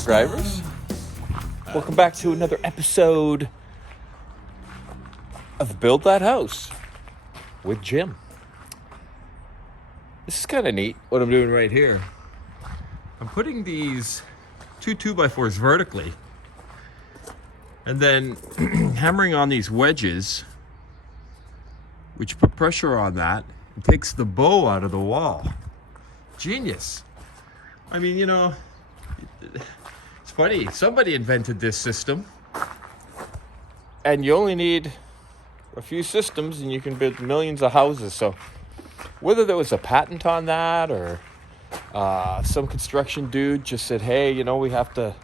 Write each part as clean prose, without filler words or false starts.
subscribers. Welcome back to another episode of Build That House with Jim. This is kind of neat what I'm doing right here. I'm putting these two 2x4s vertically and then hammering on these wedges, which put pressure on that and takes the bow out of the wall. Genius. I mean, you know, it's funny. Somebody invented this system. And you only need a few systems and you can build millions of houses. So whether there was a patent on that or some construction dude just said, hey, you know, we have to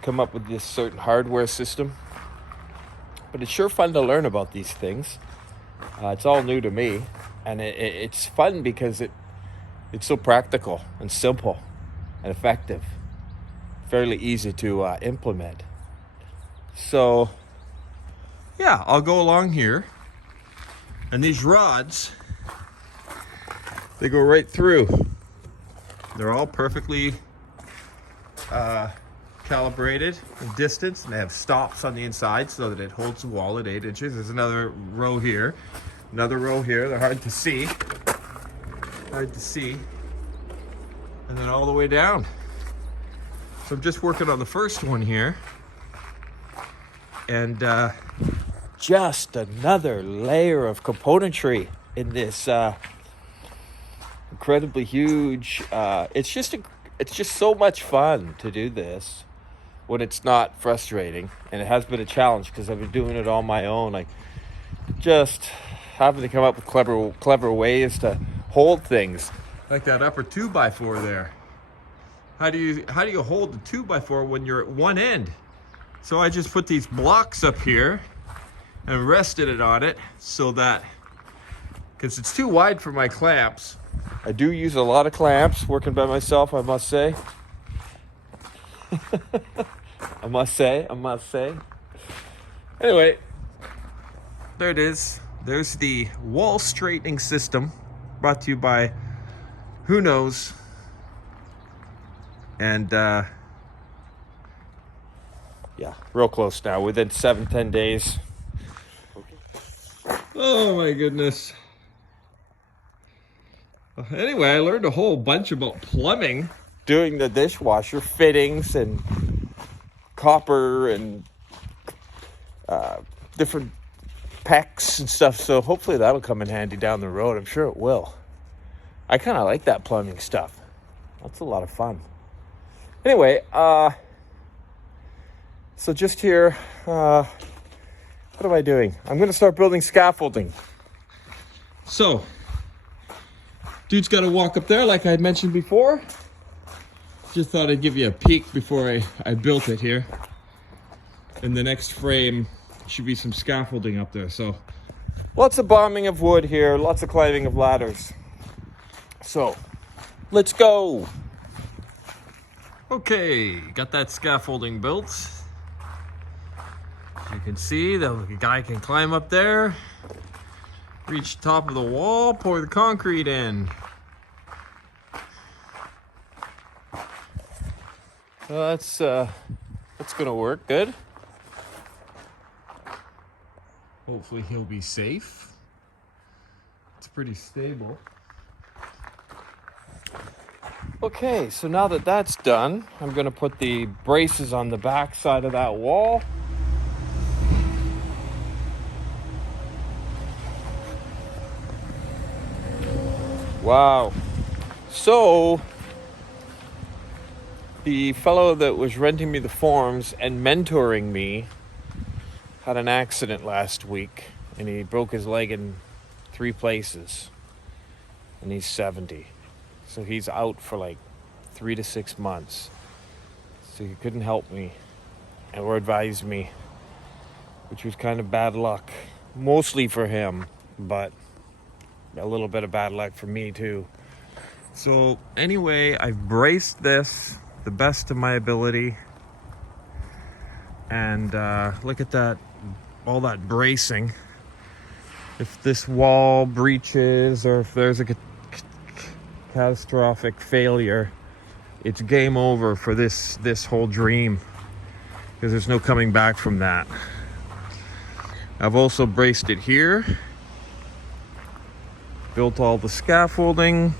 come up with this certain hardware system. But it's sure fun to learn about these things. It's all new to me. And it's fun because it's so practical and simple and effective. Fairly easy to implement. So, yeah, I'll go along here. And these rods, they go right through. They're all perfectly calibrated and distanced, and they have stops on the inside so that it holds the wall at 8 inches. There's another row here. Another row here. They're hard to see. Hard to see. And then all the way down. So I'm just working on the first one here. And just another layer of componentry in this incredibly huge. It's just so much fun to do this when it's not frustrating. And it has been a challenge because I've been doing it on my own. Like just having to come up with clever ways to hold things. Like that upper 2x4 there. How do you hold the 2x4 when you're at one end? So I just put these blocks up here and rested it on it so that, because it's too wide for my clamps. I do use a lot of clamps working by myself, I must say. I must say. Anyway, there it is. There's the wall straightening system brought to you by Who Knows. And yeah, real close now, within 7-10 days. Oh my goodness. Anyway, I learned a whole bunch about plumbing doing the dishwasher fittings and copper and different PEX and stuff, so hopefully that'll come in handy down the road. I'm sure it will. I kind of like that plumbing stuff. That's a lot of fun. Anyway, so just here, what am I doing? I'm going to start building scaffolding. So, dude's got to walk up there like I had mentioned before. Just thought I'd give you a peek before I built it here. And the next frame should be some scaffolding up there. So, lots of bombing of wood here, lots of climbing of ladders. So, let's go. Okay, got that scaffolding built. As you can see, the guy can climb up there, reach the top of the wall, pour the concrete in. So that's gonna work good. Hopefully he'll be safe. It's pretty stable. Okay, so now that that's done, I'm going to put the braces on the back side of that wall. Wow. So, the fellow that was renting me the forms and mentoring me had an accident last week, and he broke his leg in 3 places, and he's 70. So he's out for like 3 to 6 months. So he couldn't help me or advise me, which was kind of bad luck. Mostly for him, but a little bit of bad luck for me too. So anyway, I've braced this the best of my ability. And look at that, all that bracing. If this wall breaches or if there's a catastrophic failure, it's game over for this whole dream, because there's no coming back from that. I've also braced it here, built all the scaffolding,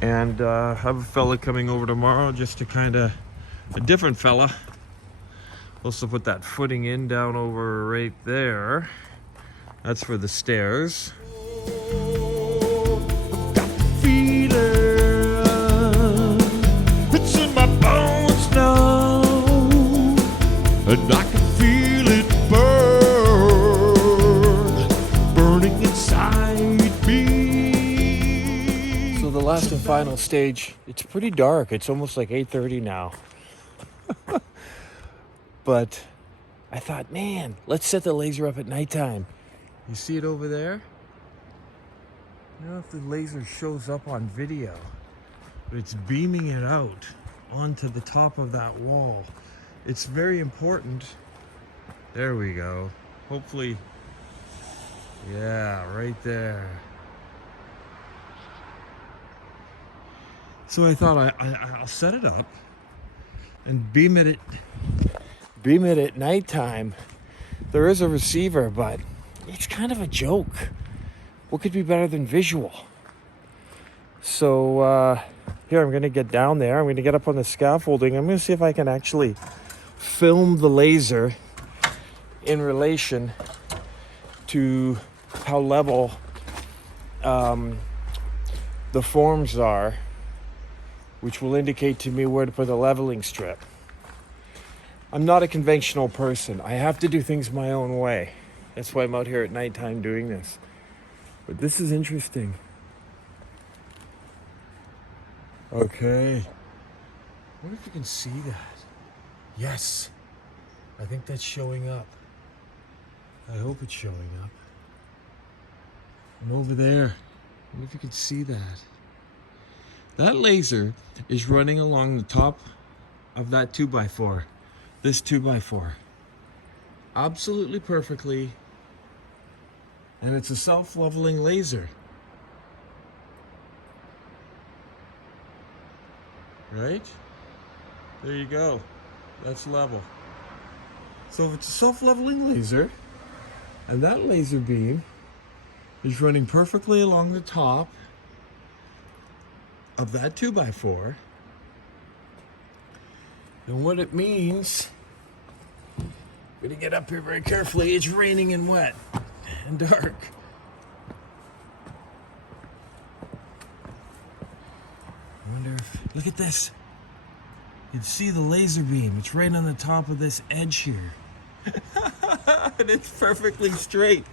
and have a fella coming over tomorrow just to kind of, a different fella. Also put that footing in down over right there. That's for the stairs. It's in my bones now, and I can feel it burning inside me. So the last and final stage, it's pretty dark. It's almost like 8:30 now. But I thought, man, let's set the laser up at nighttime. You see it over there? I don't know if the laser shows up on video, but it's beaming it out onto the top of that wall. It's very important. There we go. Hopefully, yeah, right there. So I thought I'll set it up and beam it at nighttime. There is a receiver, but it's kind of a joke. What could be better than visual? So here, I'm gonna get down there. I'm gonna get up on the scaffolding. I'm gonna see if I can actually film the laser in relation to how level the forms are, which will indicate to me where to put the leveling strip. I'm not a conventional person. I have to do things my own way. That's why I'm out here at nighttime doing this. But this is interesting. Okay. I wonder if you can see that. Yes. I think that's showing up. I hope it's showing up. And over there. I wonder if you can see that. That laser is running along the top of that 2x4. This 2x4. Absolutely perfectly. And it's a self-leveling laser. Right? There you go. That's level. So if it's a self-leveling laser, and that laser beam is running perfectly along the top of that 2x4, then what it means, I'm gonna get up here very carefully, it's raining and wet and dark. I wonder if, look at this. You can see the laser beam. It's right on the top of this edge here. And it's perfectly straight.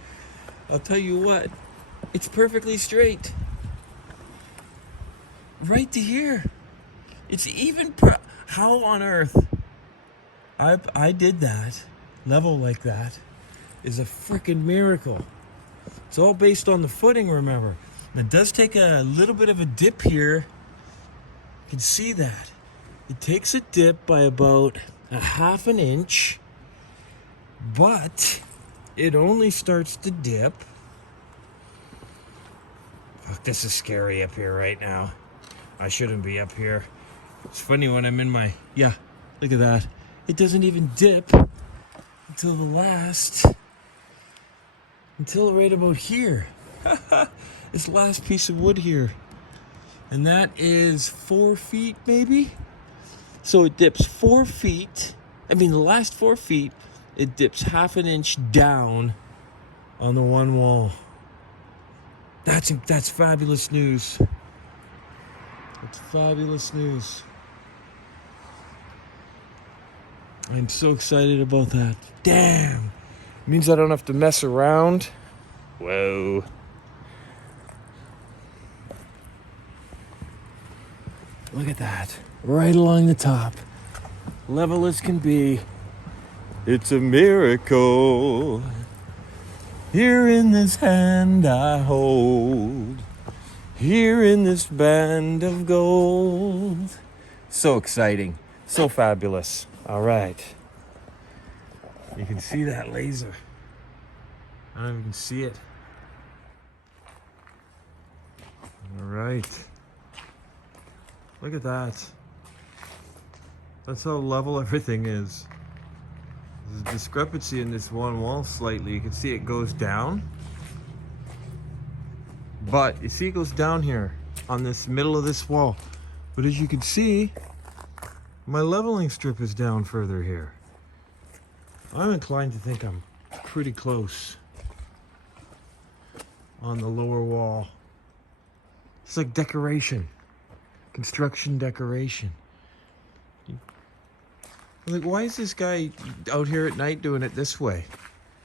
I'll tell you what, it's perfectly straight. Right to here. It's even, how on earth I did that, level like that, is a freaking miracle. It's all based on the footing, remember. It does take a little bit of a dip here. You can see that. It takes a dip by about a half an inch, but it only starts to dip. Fuck, this is scary up here right now. I shouldn't be up here. It's funny when I'm in my, yeah, look at that. It doesn't even dip until the last, until right about here. This last piece of wood here. And that is 4 feet maybe? So it dips 4 feet. I mean, the last 4 feet, it dips half an inch down on the one wall. That's fabulous news. It's fabulous news. I'm so excited about that. Damn. Means I don't have to mess around. Whoa. Look at that. Right along the top. Level as can be. It's a miracle. Here in this hand I hold. Here in this band of gold. So exciting. So fabulous. All right. You can see that laser. I don't even can see it. All right. Look at that. That's how level everything is. There's a discrepancy in this one wall slightly. You can see it goes down. But you see it goes down here on this middle of this wall. But as you can see, my leveling strip is down further here. I'm inclined to think I'm pretty close on the lower wall. It's like decoration. Construction decoration. Like, why is this guy out here at night doing it this way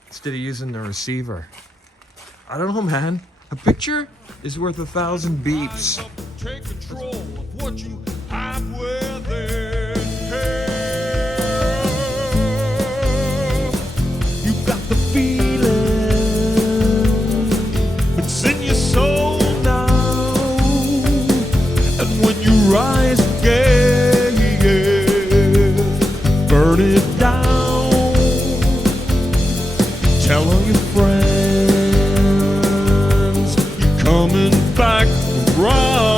instead of using the receiver? I don't know, man. A picture is worth 1,000 beeps. Take control of what you have within. You got the feeling, it's in your soul now. And when you rise again, burn it down. Tell all your friends you're coming back around.